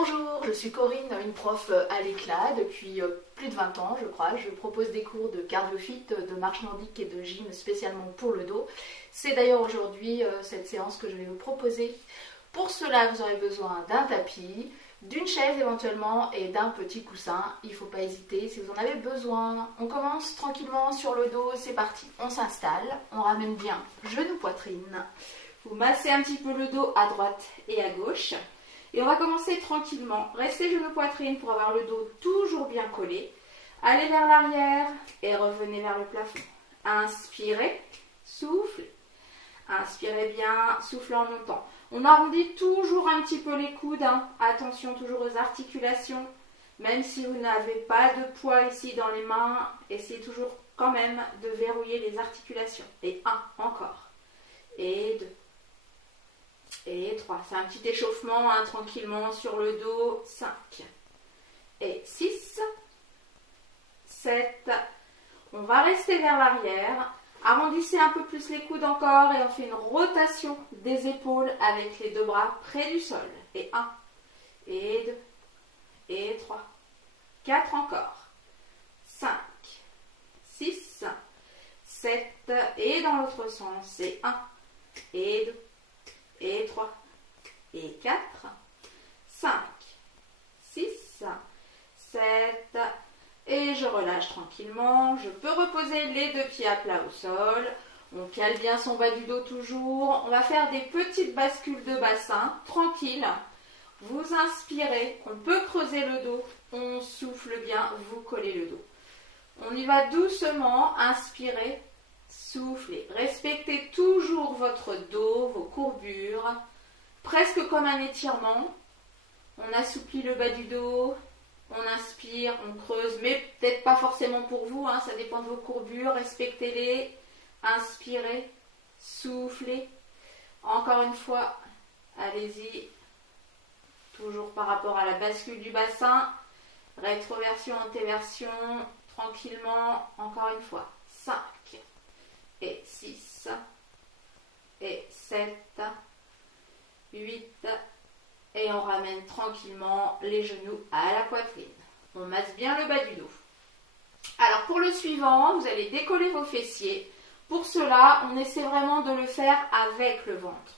Bonjour, je suis Corinne, une prof à l'éclat depuis plus de 20 ans je crois. Je propose des cours de cardio-fit, de marche nordique et de gym spécialement pour le dos. C'est d'ailleurs aujourd'hui cette séance que je vais vous proposer. Pour cela, vous aurez besoin d'un tapis, d'une chaise éventuellement et d'un petit coussin. Il ne faut pas hésiter si vous en avez besoin. On commence tranquillement sur le dos, c'est parti. On s'installe, on ramène bien genou poitrine. Vous massez un petit peu le dos à droite et à gauche. Et on va commencer tranquillement. Restez genou poitrine pour avoir le dos toujours bien collé. Allez vers l'arrière et revenez vers le plafond. Inspirez, soufflez. Inspirez bien, soufflez en montant. On arrondit toujours un petit peu les coudes. Attention toujours aux articulations. Même si vous n'avez pas de poids ici dans les mains, essayez toujours quand même de verrouiller les articulations. Et 1, encore. Et 2. Et 3, c'est un petit échauffement tranquillement sur le dos. 5 et 6, 7, on va rester vers l'arrière. Arrondissez un peu plus les coudes encore et on fait une rotation des épaules avec les deux bras près du sol. Et 1, et 2, et 3, 4 encore. 5, 6, 7, et dans l'autre sens, c'est 1, et 2, et 3, et 4, 5, 6, 7, et je relâche tranquillement. Je peux reposer les deux pieds à plat au sol. On cale bien son bas du dos toujours. On va faire des petites bascules de bassin, tranquille. Vous inspirez, on peut creuser le dos. On souffle bien, vous collez le dos. On y va doucement, inspirez. Soufflez, respectez toujours votre dos, vos courbures, presque comme un étirement. On assouplit le bas du dos, on inspire, on creuse, mais peut-être pas forcément pour vous, ça dépend de vos courbures, respectez-les. Inspirez, soufflez. Encore une fois, allez-y, toujours par rapport à la bascule du bassin, rétroversion, antéversion, tranquillement, encore une fois, 5. Et 6, et 7, 8, et on ramène tranquillement les genoux à la poitrine. On masse bien le bas du dos. Alors pour le suivant, vous allez décoller vos fessiers. Pour cela, on essaie vraiment de le faire avec le ventre.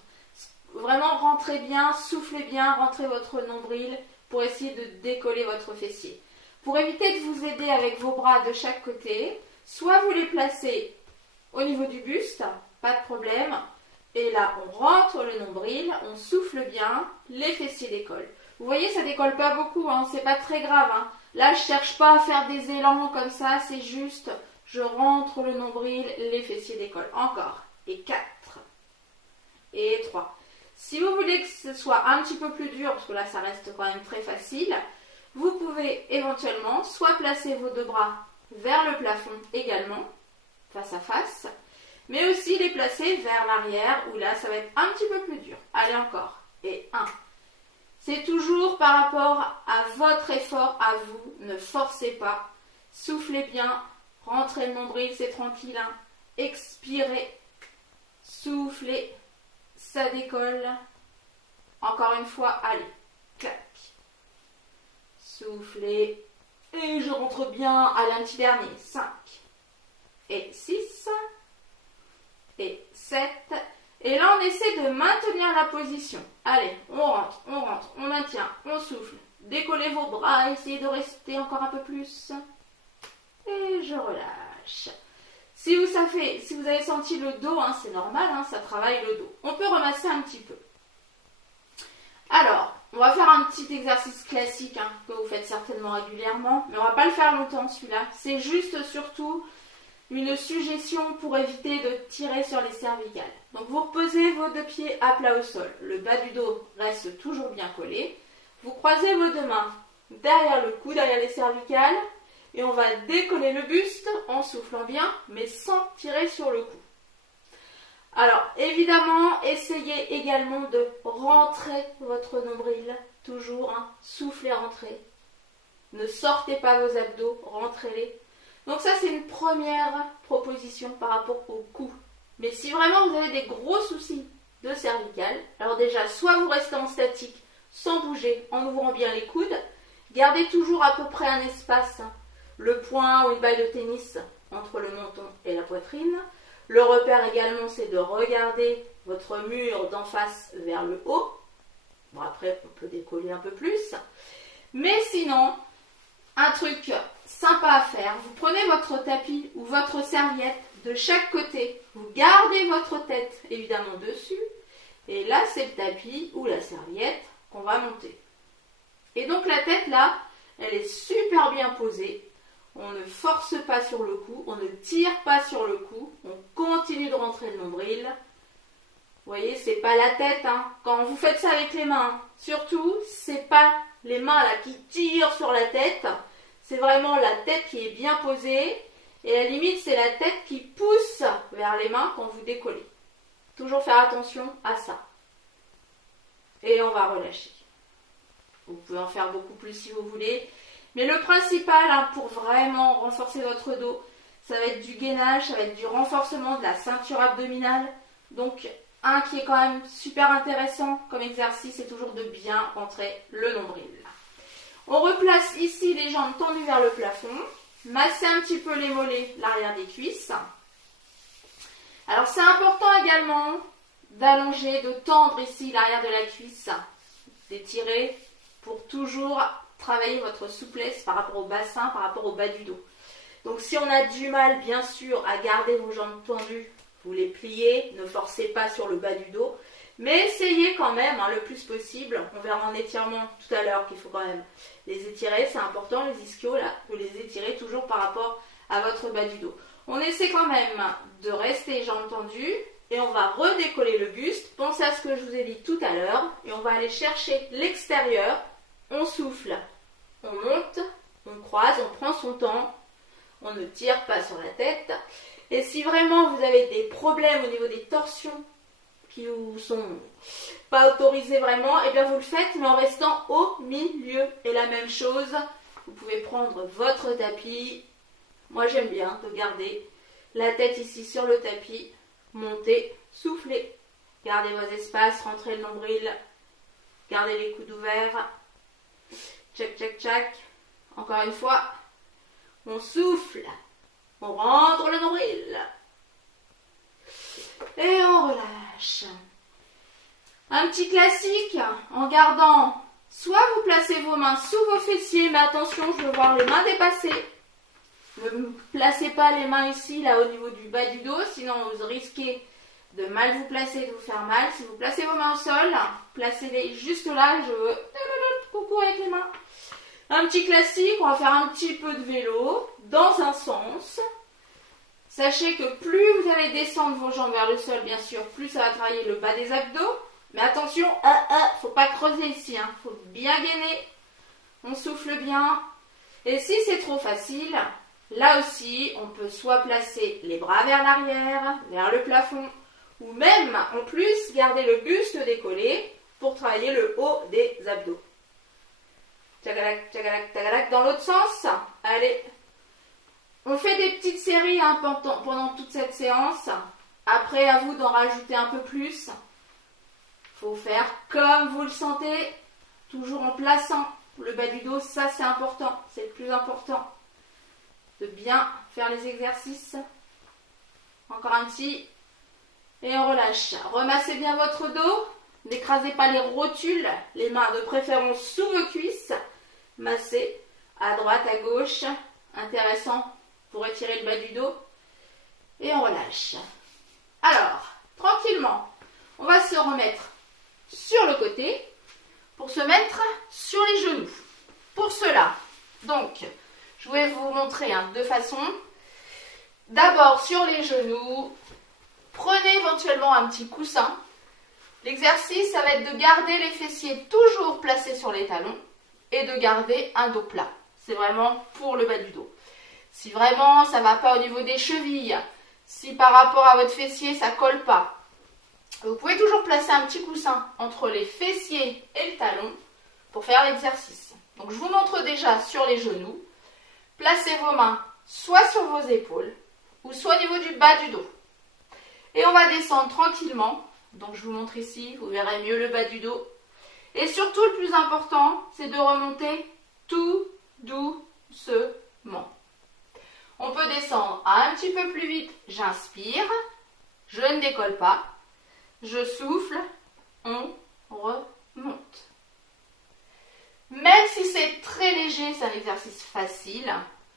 Vraiment rentrez bien, soufflez bien, rentrez votre nombril pour essayer de décoller votre fessier. Pour éviter de vous aider avec vos bras de chaque côté, soit vous les placez au niveau du buste, pas de problème. Et là, on rentre le nombril, on souffle bien, les fessiers décollent. Vous voyez, ça décolle pas beaucoup, c'est pas très grave. Là, je cherche pas à faire des élans comme ça, c'est juste, je rentre le nombril, les fessiers décollent. Encore. Et 4. Et 3. Si vous voulez que ce soit un petit peu plus dur, parce que là, ça reste quand même très facile, vous pouvez éventuellement soit placer vos deux bras vers le plafond également, face à face, mais aussi les placer vers l'arrière où là ça va être un petit peu plus dur. Allez encore. Et 1. C'est toujours par rapport à votre effort à vous. Ne forcez pas. Soufflez bien. Rentrez le nombril, c'est tranquille. Expirez. Soufflez. Ça décolle. Encore une fois. Allez. Clac. Soufflez. Et je rentre bien. Allez, un petit dernier. 5. Et 6, et 7, et là on essaie de maintenir la position. Allez, on rentre, on maintient, on souffle. Décollez vos bras, essayez de rester encore un peu plus. Et je relâche. Si vous avez senti le dos, c'est normal, ça travaille le dos. On peut remasser un petit peu. Alors, on va faire un petit exercice classique que vous faites certainement régulièrement, mais on ne va pas le faire longtemps celui-là. C'est juste surtout une suggestion pour éviter de tirer sur les cervicales. Donc vous reposez vos deux pieds à plat au sol. Le bas du dos reste toujours bien collé. Vous croisez vos deux mains derrière le cou, derrière les cervicales. Et on va décoller le buste en soufflant bien, mais sans tirer sur le cou. Alors évidemment, essayez également de rentrer votre nombril. Toujours, soufflez, rentrez. Ne sortez pas vos abdos, rentrez-les. Donc ça, c'est une première proposition par rapport au cou. Mais si vraiment vous avez des gros soucis de cervicales, alors déjà, soit vous restez en statique, sans bouger, en ouvrant bien les coudes. Gardez toujours à peu près un espace, le poing ou une balle de tennis entre le menton et la poitrine. Le repère également, c'est de regarder votre mur d'en face vers le haut. Bon, après, on peut décoller un peu plus. Mais sinon, un truc sympa à faire, vous prenez votre tapis ou votre serviette de chaque côté. Vous gardez votre tête évidemment dessus. Et là, c'est le tapis ou la serviette qu'on va monter. Et donc la tête là, elle est super bien posée. On ne force pas sur le cou, on ne tire pas sur le cou, on continue de rentrer le nombril. Vous voyez, c'est pas la tête, hein. Quand vous faites ça avec les mains, surtout, c'est pas les mains là qui tirent sur la tête, c'est vraiment la tête qui est bien posée, et à la limite, c'est la tête qui pousse vers les mains quand vous décollez. Toujours faire attention à ça. Et on va relâcher. Vous pouvez en faire beaucoup plus si vous voulez. Mais le principal, hein, pour vraiment renforcer votre dos, ça va être du gainage, ça va être du renforcement de la ceinture abdominale. Donc, un qui est quand même super intéressant comme exercice, c'est toujours de bien rentrer le nombril. On replace ici les jambes tendues vers le plafond. Massez un petit peu les mollets, l'arrière des cuisses. Alors, c'est important également d'allonger, de tendre ici l'arrière de la cuisse, d'étirer pour toujours travailler votre souplesse par rapport au bassin, par rapport au bas du dos. Donc si on a du mal bien sûr à garder vos jambes tendues, vous les pliez, ne forcez pas sur le bas du dos, mais essayez quand même le plus possible. On verra en étirement tout à l'heure qu'il faut quand même les étirer, c'est important les ischios là, vous les étirez toujours par rapport à votre bas du dos. On essaie quand même de rester jambes tendues et on va redécoller le buste. Pensez à ce que je vous ai dit tout à l'heure et on va aller chercher l'extérieur. On souffle, on monte, on croise, on prend son temps, on ne tire pas sur la tête. Et si vraiment vous avez des problèmes au niveau des torsions qui vous sont pas autorisées vraiment, et bien vous le faites mais en restant au milieu. Et la même chose, vous pouvez prendre votre tapis. Moi j'aime bien de garder la tête ici sur le tapis, monter, souffler. Gardez vos espaces, rentrez le nombril, gardez les coudes ouverts. Tchac, tchac, tchac. Encore une fois, on souffle, on rentre le nombril et on relâche. Un petit classique en gardant, soit vous placez vos mains sous vos fessiers, mais attention, je veux voir les mains dépassées. Ne placez pas les mains ici, là au niveau du bas du dos, sinon vous risquez de mal vous placer, de vous faire mal. Si vous placez vos mains au sol, placez-les juste là, je veux coucou avec les mains. Un petit classique, on va faire un petit peu de vélo dans un sens. Sachez que plus vous allez descendre vos jambes vers le sol, bien sûr, plus ça va travailler le bas des abdos. Mais attention, faut pas creuser ici, faut bien gainer. On souffle bien. Et si c'est trop facile, là aussi, on peut soit placer les bras vers l'arrière, vers le plafond, ou même, en plus, garder le buste décollé pour travailler le haut des abdos. Tchagalac, tchagalac, tchagalac, dans l'autre sens. Allez. On fait des petites séries pendant toute cette séance. Après, à vous d'en rajouter un peu plus. Il faut faire comme vous le sentez, toujours en plaçant le bas du dos. Ça, c'est important. C'est le plus important. De bien faire les exercices. Encore un petit. Et on relâche. Remassez bien votre dos. N'écrasez pas les rotules. Les mains de préférence sous vos cuisses. Massez à droite, à gauche. Intéressant pour étirer le bas du dos. Et on relâche. Alors, tranquillement, on va se remettre sur le côté pour se mettre sur les genoux. Pour cela, donc, je vais vous montrer deux façons. D'abord, sur les genoux, prenez éventuellement un petit coussin. L'exercice, ça va être de garder les fessiers toujours placés sur les talons et de garder un dos plat. C'est vraiment pour le bas du dos. Si vraiment ça ne va pas au niveau des chevilles, si par rapport à votre fessier ça ne colle pas, vous pouvez toujours placer un petit coussin entre les fessiers et le talon pour faire l'exercice. Donc je vous montre déjà sur les genoux. Placez vos mains soit sur vos épaules ou soit au niveau du bas du dos. Et on va descendre tranquillement. Donc je vous montre ici, vous verrez mieux le bas du dos. Et surtout, le plus important, c'est de remonter tout doucement. On peut descendre un petit peu plus vite. J'inspire, je ne décolle pas, je souffle, on remonte. Même si c'est très léger, c'est un exercice facile,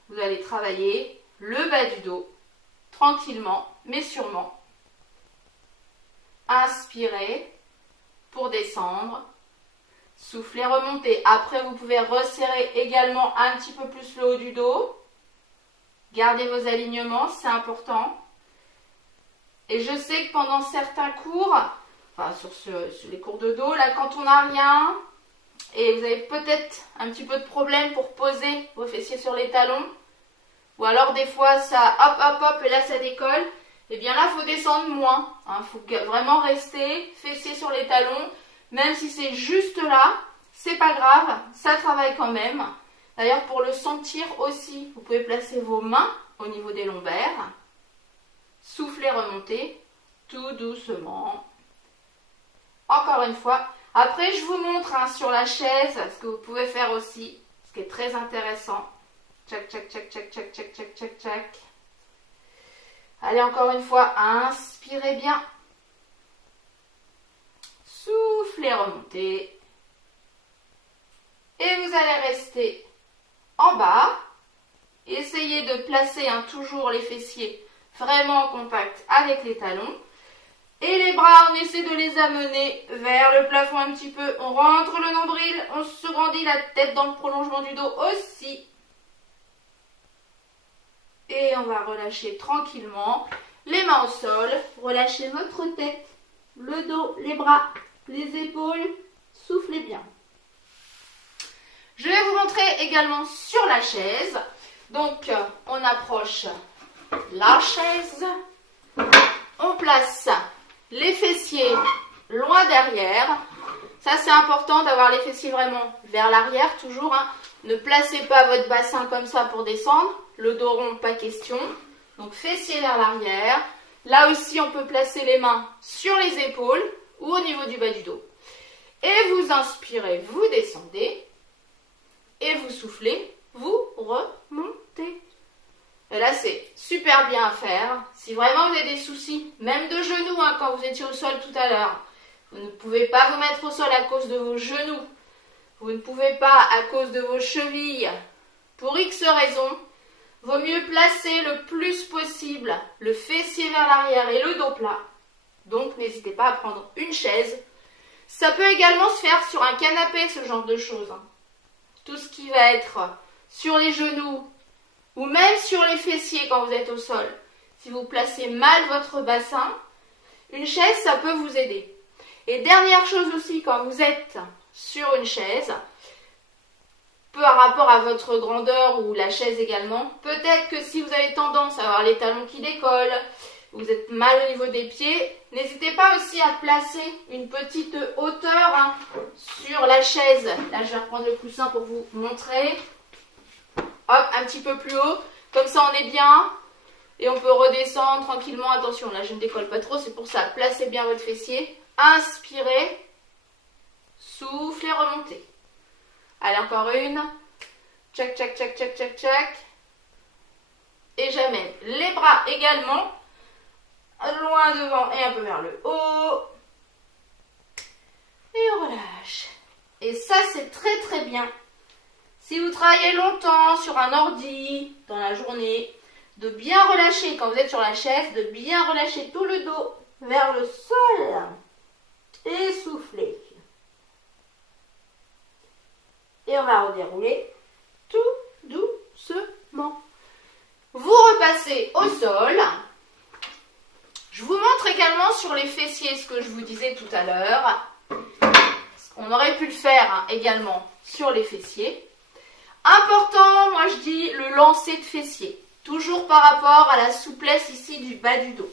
vous allez travailler le bas du dos, tranquillement, mais sûrement. Inspirez pour descendre. Soufflez, remontez. Après, vous pouvez resserrer également un petit peu plus le haut du dos. Gardez vos alignements, c'est important. Et je sais que pendant certains cours, enfin sur les cours de dos, là, quand on n'a rien, et vous avez peut-être un petit peu de problème pour poser vos fessiers sur les talons, ou alors des fois ça hop hop hop et là ça décolle, et bien là il faut descendre moins. Il faut vraiment rester fessiers sur les talons, même si c'est juste là, c'est pas grave, ça travaille quand même. D'ailleurs pour le sentir aussi, vous pouvez placer vos mains au niveau des lombaires, soufflez, remontez tout doucement. Encore une fois. Après, je vous montre sur la chaise ce que vous pouvez faire aussi, ce qui est très intéressant. Tchac, tchac, tchac, tchac, tchac, tchac, tchac, tchac, tchac. Allez, encore une fois, inspirez bien. Soufflez, remontez. Et vous allez rester en bas. Essayez de placer toujours les fessiers vraiment en contact avec les talons. Et les bras, on essaie de les amener vers le plafond un petit peu. On rentre le nombril, on se grandit la tête dans le prolongement du dos aussi. Et on va relâcher tranquillement les mains au sol. Relâchez votre tête, le dos, les bras, les épaules. Soufflez bien. Je vais vous montrer également sur la chaise. Donc, on approche la chaise. On place les fessiers loin derrière. Ça, c'est important d'avoir les fessiers vraiment vers l'arrière, toujours. Ne placez pas votre bassin comme ça pour descendre. Le dos rond, pas question. Donc, fessiers vers l'arrière. Là aussi, on peut placer les mains sur les épaules ou au niveau du bas du dos. Et vous inspirez, vous descendez. Et vous soufflez, vous remontez. Et là, c'est super bien à faire. Si vraiment vous avez des soucis, même de genoux, quand vous étiez au sol tout à l'heure, vous ne pouvez pas vous mettre au sol à cause de vos genoux, vous ne pouvez pas à cause de vos chevilles, pour X raisons, vaut mieux placer le plus possible le fessier vers l'arrière et le dos plat. Donc, n'hésitez pas à prendre une chaise. Ça peut également se faire sur un canapé, ce genre de choses. Tout ce qui va être sur les genoux, ou même sur les fessiers quand vous êtes au sol. Si vous placez mal votre bassin, une chaise, ça peut vous aider. Et dernière chose aussi, quand vous êtes sur une chaise, par rapport à votre grandeur ou la chaise également, peut-être que si vous avez tendance à avoir les talons qui décollent, vous êtes mal au niveau des pieds, n'hésitez pas aussi à placer une petite hauteur sur la chaise. Là, je vais reprendre le coussin pour vous montrer. Hop, un petit peu plus haut, comme ça on est bien. Et on peut redescendre tranquillement. Attention, là je ne décolle pas trop, c'est pour ça. Placez bien votre fessier. Inspirez. Soufflez, remontez. Allez, encore une. Tchac, tchac, tchac, tchac, tchac, tchac. Et j'amène les bras également. Loin devant et un peu vers le haut. Et on relâche. Et ça, c'est très très bien. Si vous travaillez longtemps sur un ordi, dans la journée, de bien relâcher, quand vous êtes sur la chaise, de bien relâcher tout le dos vers le sol. Et souffler. Et on va redérouler tout doucement. Vous repassez au sol. Je vous montre également sur les fessiers ce que je vous disais tout à l'heure. On aurait pu le faire également sur les fessiers. Important, moi je dis le lancer de fessier. Toujours par rapport à la souplesse ici du bas du dos.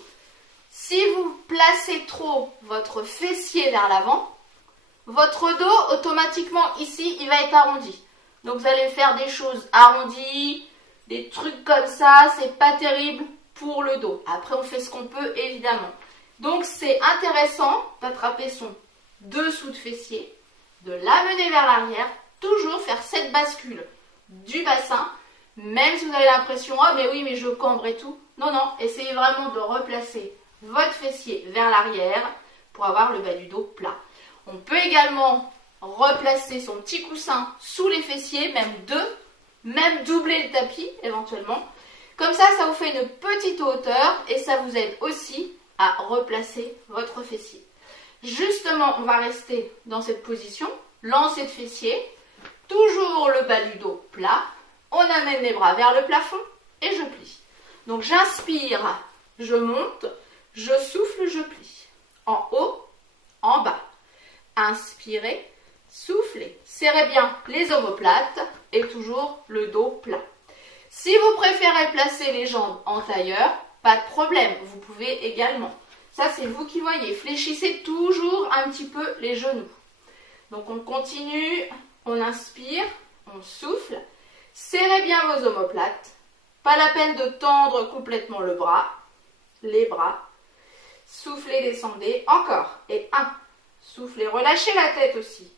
Si vous placez trop votre fessier vers l'avant, votre dos automatiquement ici il va être arrondi. Donc vous allez faire des choses arrondies, des trucs comme ça, c'est pas terrible pour le dos. Après on fait ce qu'on peut évidemment. Donc c'est intéressant d'attraper son dessous de fessier, de l'amener vers l'arrière, toujours faire cette bascule du bassin, même si vous avez l'impression, oh mais oui, mais je cambre et tout. Non, non, essayez vraiment de replacer votre fessier vers l'arrière pour avoir le bas du dos plat. On peut également replacer son petit coussin sous les fessiers, même deux, même doubler le tapis éventuellement. Comme ça vous fait une petite hauteur et ça vous aide aussi à replacer votre fessier. Justement, on va rester dans cette position, lancer de fessier, toujours le bas du dos plat. On amène les bras vers le plafond et je plie. Donc j'inspire, je monte, je souffle, je plie. En haut, en bas. Inspirez, soufflez. Serrez bien les omoplates et toujours le dos plat. Si vous préférez placer les jambes en tailleur, pas de problème, vous pouvez également. Ça, c'est vous qui voyez. Fléchissez toujours un petit peu les genoux. Donc, on continue, on inspire, on souffle. Serrez bien vos omoplates. Pas la peine de tendre complètement le bras, les bras. Soufflez, descendez. Encore. Et 1. Soufflez, relâchez la tête aussi.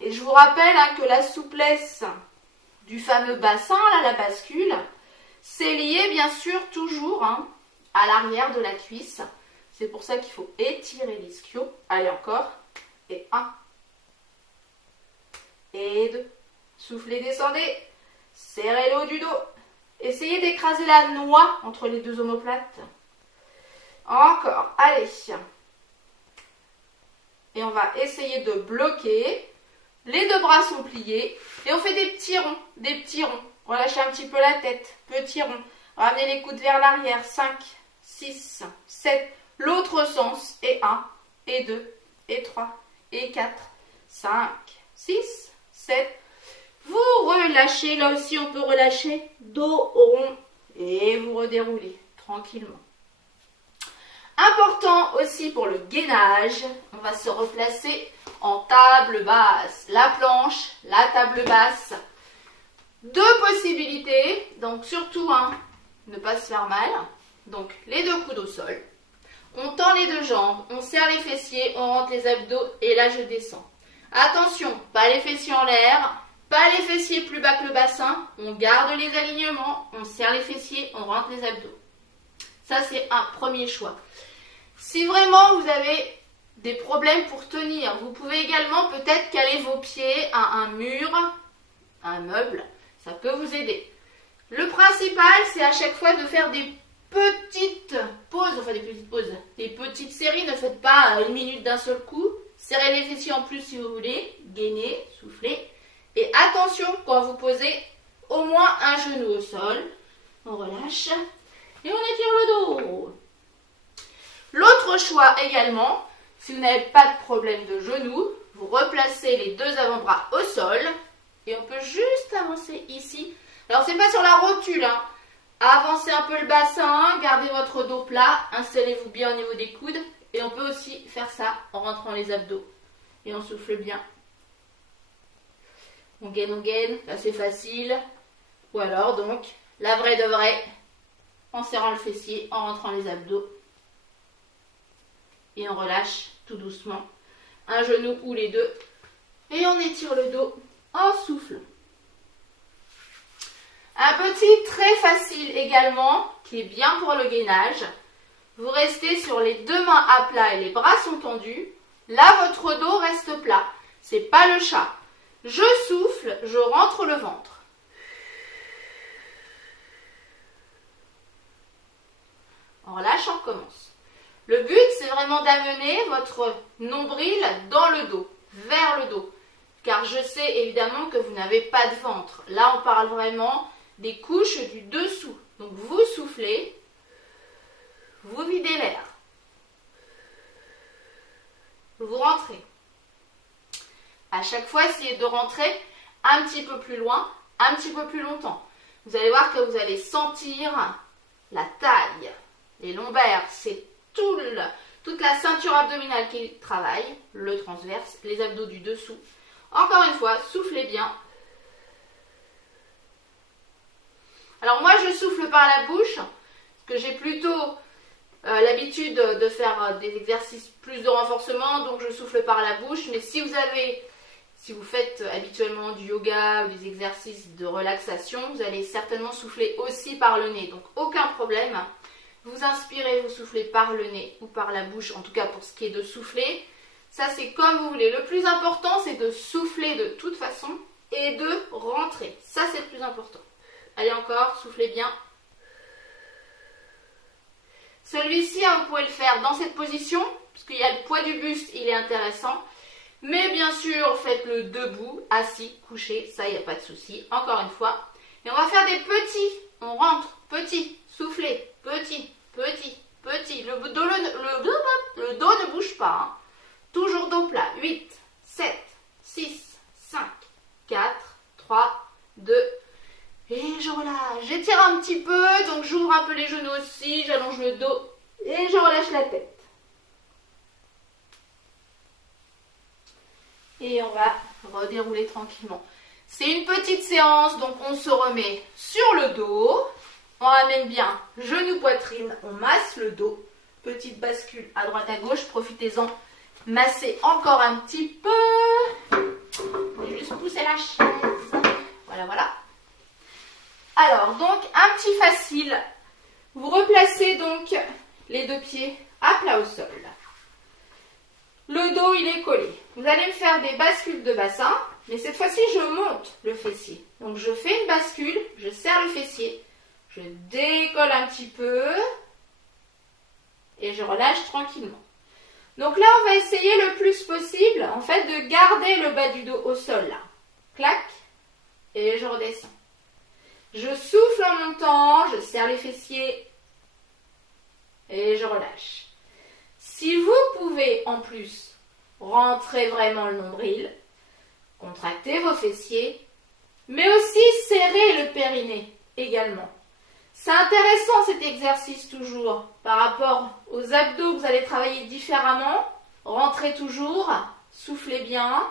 Et je vous rappelle que la souplesse du fameux bassin, là, la bascule, c'est lié bien sûr toujours à l'arrière de la cuisse. C'est pour ça qu'il faut étirer l'ischio. Allez, encore. Et 1. Et 2. Soufflez, descendez. Serrez le haut du dos. Essayez d'écraser la noix entre les deux omoplates. Encore. Allez. Et on va essayer de bloquer. Les deux bras sont pliés. Et on fait des petits ronds. Des petits ronds. Relâchez un petit peu la tête. Petit rond. Ramenez les coudes vers l'arrière. 5, 6, 7. L'autre sens. Et 1, et 2, et 3, et 4, 5, 6, 7. Vous relâchez. Là aussi, on peut relâcher. Dos rond. Et vous redéroulez tranquillement. Important aussi pour le gainage. On va se replacer en table basse. La planche, la table basse. Deux possibilités. Donc, surtout, ne pas se faire mal. Donc, les deux coudes au sol. On tend les deux jambes. On serre les fessiers. On rentre les abdos. Et là, je descends. Attention, pas les fessiers en l'air. Pas les fessiers plus bas que le bassin. On garde les alignements. On serre les fessiers. On rentre les abdos. Ça, c'est un premier choix. Si vraiment vous avez des problèmes pour tenir, vous pouvez également peut-être caler vos pieds à un mur, à un meuble. Ça peut vous aider. Le principal, c'est à chaque fois de faire des petites pauses, des petites séries. Ne faites pas 1 minute d'un seul coup. Serrez les fessiers en plus si vous voulez. Gainez, soufflez. Et attention, quand vous posez au moins un genou au sol, on relâche et on étire le dos. L'autre choix également, si vous n'avez pas de problème de genou, vous replacez les deux avant-bras au sol et on peut juste avancer ici. Alors, c'est pas sur la rotule, Avancez un peu le bassin, gardez votre dos plat, installez-vous bien au niveau des coudes et on peut aussi faire ça en rentrant les abdos et on souffle bien. On gaine, là c'est facile. Ou alors donc, la vraie de vraie, en serrant le fessier, en rentrant les abdos. Et on relâche tout doucement un genou ou les deux. Et on étire le dos en souffle. Un petit très facile également, qui est bien pour le gainage. Vous restez sur les deux mains à plat et les bras sont tendus. Là, votre dos reste plat. C'est pas le chat. Je souffle, je rentre le ventre. On relâche, on recommence. Le but, c'est vraiment d'amener votre nombril dans le dos, vers le dos. Car je sais évidemment que vous n'avez pas de ventre. Là, on parle vraiment des couches du dessous. Donc, vous soufflez, vous videz l'air. Vous rentrez. À chaque fois, essayez de rentrer un petit peu plus loin, un petit peu plus longtemps. Vous allez voir que vous allez sentir la taille, les lombaires, c'est toute la ceinture abdominale qui travaille, le transverse, les abdos du dessous. Encore une fois, soufflez bien. Alors moi, je souffle par la bouche, parce que j'ai plutôt l'habitude de faire des exercices plus de renforcement, donc je souffle par la bouche. Mais si vous faites habituellement du yoga ou des exercices de relaxation, vous allez certainement souffler aussi par le nez. Donc aucun problème. Vous inspirez, vous soufflez par le nez ou par la bouche, en tout cas pour ce qui est de souffler. Ça, c'est comme vous voulez. Le plus important, c'est de souffler de toute façon et de rentrer. Ça, c'est le plus important. Allez encore, soufflez bien. Celui-ci, vous pouvez le faire dans cette position, parce qu'il y a le poids du buste, il est intéressant. Mais bien sûr, faites-le debout, assis, couché, ça, il n'y a pas de souci. Encore une fois. Et on va faire des petits. On rentre, petit, soufflez, petit, petit, petit. Le dos ne bouge pas. Hein. Toujours dos plat. 8, 7, 6, 5, 4, 3, 2. Et je relâche. J'étire un petit peu, donc j'ouvre un peu les genoux aussi, j'allonge le dos et je relâche la tête. Et on va redérouler tranquillement. C'est une petite séance, donc on se remet sur le dos. On ramène bien genou, poitrine, on masse le dos. Petite bascule à droite à gauche, profitez-en. Massez encore un petit peu. Je vais juste pousser la chaise. Voilà, voilà. Alors, donc, un petit facile. Vous replacez donc les deux pieds à plat au sol. Le dos, il est collé. Vous allez me faire des bascules de bassin, mais cette fois-ci, je monte le fessier. Donc, je fais une bascule, je serre le fessier, je décolle un petit peu et je relâche tranquillement. Donc là, on va essayer le plus possible, en fait, de garder le bas du dos au sol, là. Clac, et je redescends. Je souffle en montant, je serre les fessiers et je relâche. Si vous pouvez en plus rentrer vraiment le nombril, contractez vos fessiers, mais aussi serrer le périnée également. C'est intéressant cet exercice toujours par rapport aux abdos, vous allez travailler différemment. Rentrez toujours, soufflez bien.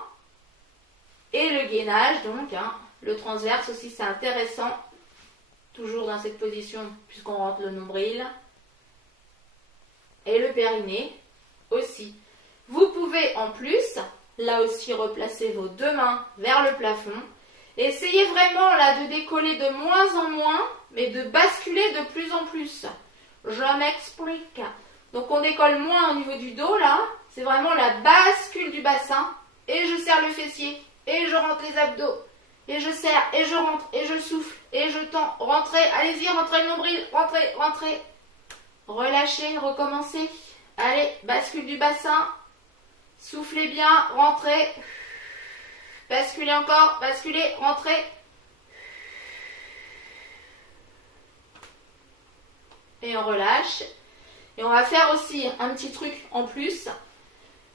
Et le gainage donc, hein, le transverse aussi c'est intéressant. Toujours dans cette position puisqu'on rentre le nombril. Et le périnée aussi. Vous pouvez en plus, là aussi replacer vos deux mains vers le plafond. Essayez vraiment là de décoller de moins en moins, mais de basculer de plus en plus. Je m'explique. Donc on décolle moins au niveau du dos là. C'est vraiment la bascule du bassin. Et je serre le fessier. Et je rentre les abdos. Et je serre. Et je rentre. Et je souffle. Et je tends. Rentrez. Allez-y, rentrez le nombril. Rentrez, rentrez. Relâchez, recommencez. Allez, bascule du bassin. Soufflez bien. Rentrez. Basculez encore, basculez, rentrez. Et on relâche. Et on va faire aussi un petit truc en plus.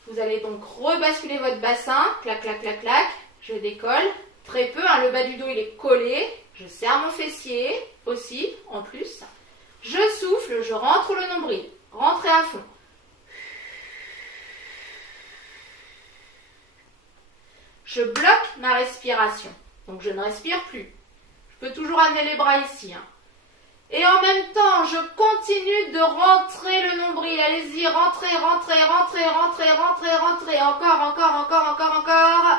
Vous allez donc rebasculer votre bassin. Clac, clac, clac, clac. Je décolle. Très peu, hein, le bas du dos il est collé. Je serre mon fessier aussi, en plus. Je souffle, je rentre le nombril. Rentrez à fond. Je bloque ma respiration. Donc je ne respire plus. Je peux toujours amener les bras ici. Hein. Et en même temps, je continue de rentrer le nombril. Allez-y, rentrez, rentrez, rentrez, rentrez, rentrez, rentrez. Encore, encore, encore, encore, encore.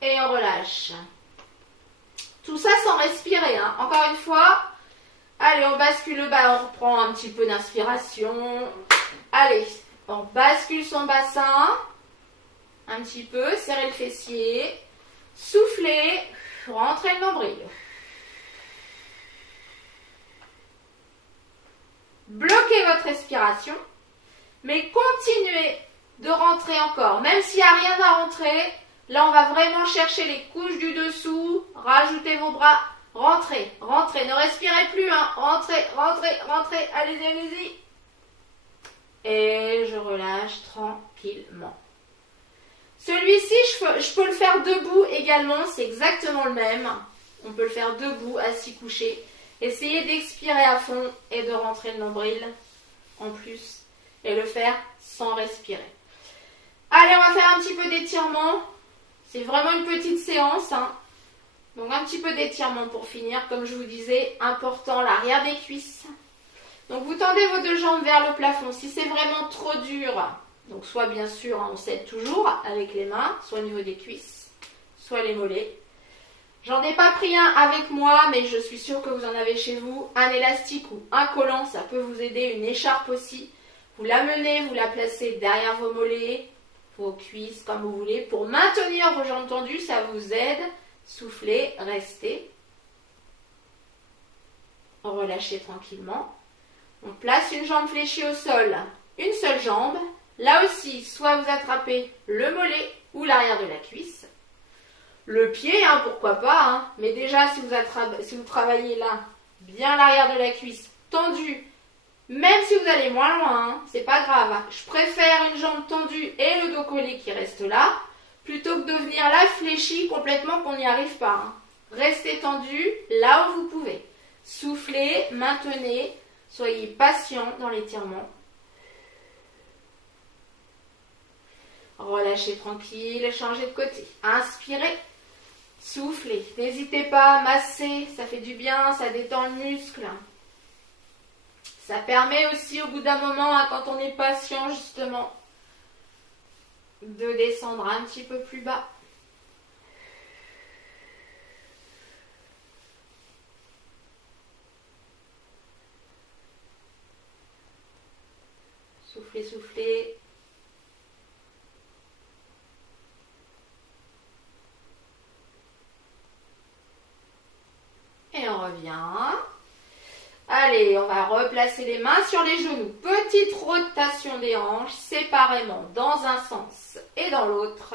Et on relâche. Tout ça sans respirer. Hein. Encore une fois. Allez, on bascule le bas. On reprend un petit peu d'inspiration. Allez, on bascule son bassin. Un petit peu, serrez le fessier, soufflez, rentrez le nombril. Bloquez votre respiration, mais continuez de rentrer encore. Même s'il n'y a rien à rentrer, là on va vraiment chercher les couches du dessous, rajoutez vos bras, rentrez, rentrez, ne respirez plus, hein. Rentrez, rentrez, rentrez, allez-y, allez-y. Et je relâche tranquillement. Celui-ci, je peux le faire debout également, c'est exactement le même. On peut le faire debout, assis, couché. Essayez d'expirer à fond et de rentrer le nombril en plus. Et le faire sans respirer. Allez, on va faire un petit peu d'étirement. C'est vraiment une petite séance. Hein. Donc un petit peu d'étirement pour finir. Comme je vous disais, important l'arrière des cuisses. Donc vous tendez vos deux jambes vers le plafond. Si c'est vraiment trop dur, donc soit bien sûr, on s'aide toujours avec les mains, soit au niveau des cuisses, soit les mollets. J'en ai pas pris un avec moi, mais je suis sûre que vous en avez chez vous. Un élastique ou un collant, ça peut vous aider, une écharpe aussi. Vous l'amenez, vous la placez derrière vos mollets, vos cuisses, comme vous voulez. Pour maintenir vos jambes tendues, ça vous aide. Soufflez, restez. Relâchez tranquillement. On place une jambe fléchie au sol, une seule jambe. Là aussi, soit vous attrapez le mollet ou l'arrière de la cuisse. Le pied, hein, pourquoi pas, hein. Mais déjà, si vous travaillez là, bien l'arrière de la cuisse, tendu, même si vous allez moins loin, hein, c'est pas grave. Hein. Je préfère une jambe tendue et le dos collé qui reste là, plutôt que de venir là fléchi complètement qu'on n'y arrive pas. Hein. Restez tendu là où vous pouvez. Soufflez, maintenez, soyez patient dans l'étirement. Relâchez tranquille, changez de côté. Inspirez, soufflez. N'hésitez pas à masser, ça fait du bien, ça détend le muscle. Ça permet aussi au bout d'un moment, hein, quand on est patient justement, de descendre un petit peu plus bas. Soufflez, soufflez. Et on revient. Allez, on va replacer les mains sur les genoux. Petite rotation des hanches séparément dans un sens et dans l'autre.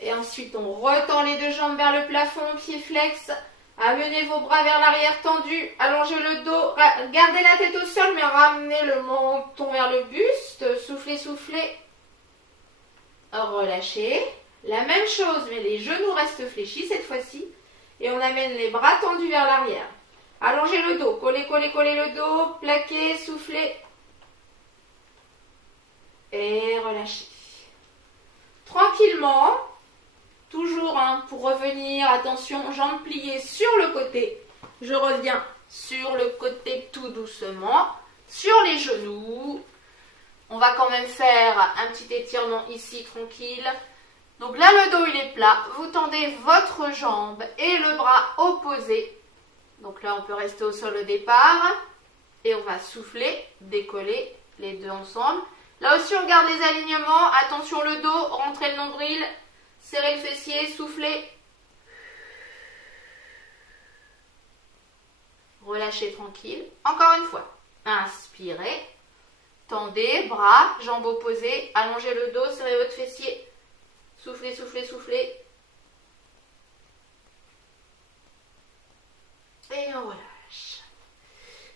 Et ensuite, on retend les deux jambes vers le plafond, pieds flex. Amenez vos bras vers l'arrière tendu, allongez le dos, gardez la tête au sol, mais ramenez le menton vers le buste. Soufflez, soufflez. Relâchez. La même chose, mais les genoux restent fléchis cette fois-ci. Et on amène les bras tendus vers l'arrière. Allongez le dos, collez, collez, collez le dos, plaquez, soufflez. Et relâchez. Tranquillement. Toujours, hein, pour revenir, attention, jambes pliées sur le côté. Je reviens sur le côté tout doucement, sur les genoux. On va quand même faire un petit étirement ici, tranquille. Donc là, le dos, il est plat. Vous tendez votre jambe et le bras opposé. Donc là, on peut rester au sol au départ. Et on va souffler, décoller les deux ensemble. Là aussi, on garde les alignements. Attention, le dos, rentrez le nombril. Serrez le fessier, soufflez. Relâchez tranquille. Encore une fois. Inspirez. Tendez, bras, jambes opposées. Allongez le dos, serrez votre fessier. Soufflez, soufflez, soufflez. Et on relâche.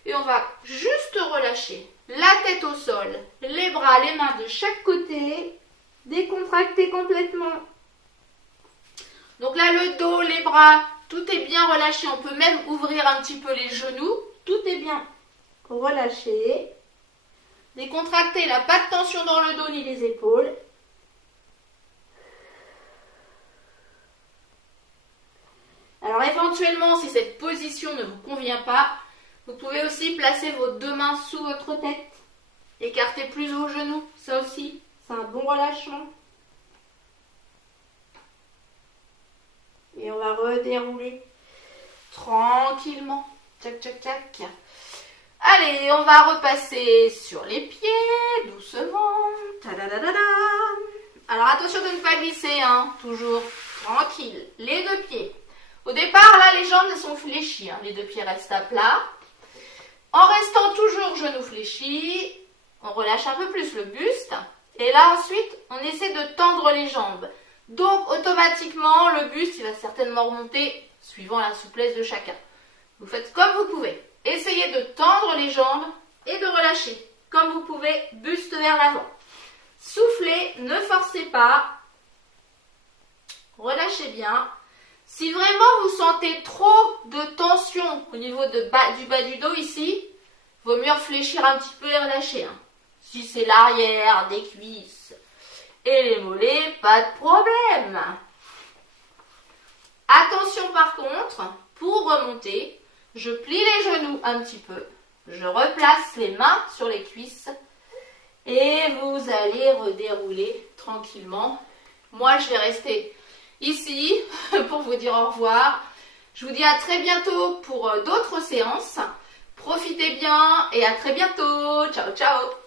Et on va juste relâcher la tête au sol. Les bras, les mains de chaque côté. Décontracter complètement. Donc là, le dos, les bras, tout est bien relâché. On peut même ouvrir un petit peu les genoux. Tout est bien relâché. Décontractez, là, pas de tension dans le dos ni les épaules. Alors éventuellement, si cette position ne vous convient pas, vous pouvez aussi placer vos deux mains sous votre tête. Écartez plus vos genoux, ça aussi, c'est un bon relâchement. Et on va redérouler tranquillement. Tchac, tchac, tchac. Allez, on va repasser sur les pieds, doucement. Tadadadada. Alors attention de ne pas glisser, hein, toujours tranquille. Les deux pieds. Au départ, là, les jambes elles sont fléchies. Hein. Les deux pieds restent à plat. En restant toujours genoux fléchis, on relâche un peu plus le buste. Et là, ensuite, on essaie de tendre les jambes. Donc, automatiquement, le buste, il va certainement remonter suivant la souplesse de chacun. Vous faites comme vous pouvez. Essayez de tendre les jambes et de relâcher. Comme vous pouvez, buste vers l'avant. Soufflez, ne forcez pas. Relâchez bien. Si vraiment vous sentez trop de tension au niveau du bas du dos ici, vaut mieux réfléchir un petit peu et relâcher. Hein. Si c'est l'arrière des cuisses et les mollets, pas de problème. Attention par contre, pour remonter, Je plie les genoux un petit peu. Je replace les mains sur les cuisses. Et vous allez redérouler tranquillement. Moi, je vais rester ici pour vous dire au revoir. Je vous dis à très bientôt pour d'autres séances. Profitez bien et à très bientôt. Ciao, ciao.